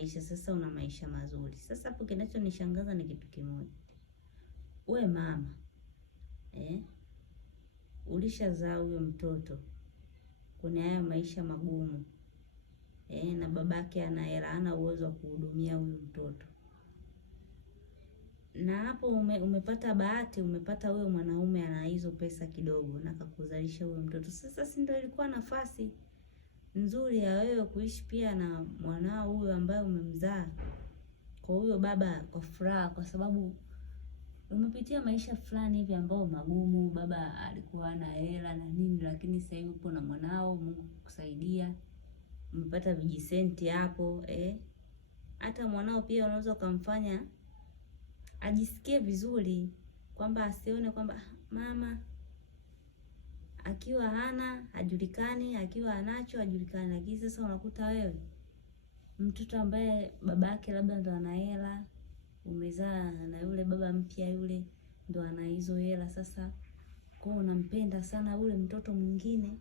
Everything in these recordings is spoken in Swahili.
maisha sasa, una maisha mazuri. Sasa hapo kinachonishangaza ni kitu kimoja, we mama ulishazaa huyo mtoto kwenye haya maisha magumu na babake ana hela, hana uwezo wa kuhudumia huyu mtoto, na hapo umepata bahati, umepata huyo mwanaume ana hizo pesa kidogo na kakuzalisha huyo mtoto. Sasa si ndio ilikuwa nafasi nzuri ya wewe kuishi pia na mwanao huyo ambaye umemzaa kwa huyo baba kwa furaha, kwa sababu umepitia maisha fulani hivi ambao magumu, baba alikuwa hana hela na nini, lakini sasa hivi upo na mwanao, Mungu kukusaidia, umepata vijisenti hapo hata mwanao pia unaweza kumfanya ajisikie vizuri, kwamba asione kwamba mama akiwa hana hajulikani, akiwa anacho hajulikani. Lakini sasa unakuta wewe mtoto ambaye babake labda ndo ana hela, umezaa na yule baba mpya, yule ndo ana hizo hela. Sasa kwa unampenda sana ule mtoto mwingine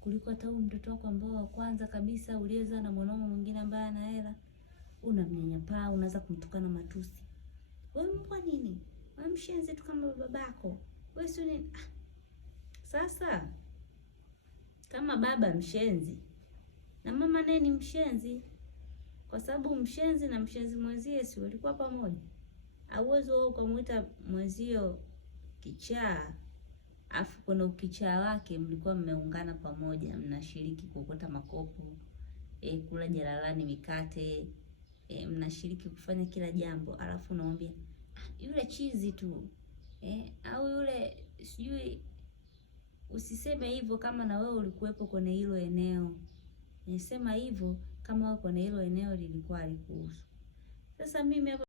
kuliko hata huyo mtoto wako ambao wa kwanza kabisa uliozaa na mwanaume mwingine ambaye ana hela. Unamnyanyapaa, unaanza kumtukana matusi. Wewe mbwa nini? Wewe mshenzi tu kama babako. Wewe si nini? Sasa kama baba mshenzi na mama naye ni mshenzi, kwa sababu mshenzi na mshenzi mwenzie si walikuwa pamoja? Hauwezi wewe ukamwita mwenzio kichaa afu kuna ukichaa wake mlikuwa mmeungana pamoja, mnashiriki kuokota makopo, kula jalalani mikate, mnashiriki kufanya kila jambo, alafu unaambia yule chizi tu au yule sijui. Usiseme hivyo kama na wewe ulikuwepo kwenye hilo eneo. Nisema hivyo kama wewe kwenye hilo eneo lilikuwa halikuhusu. Sasa mimi hapa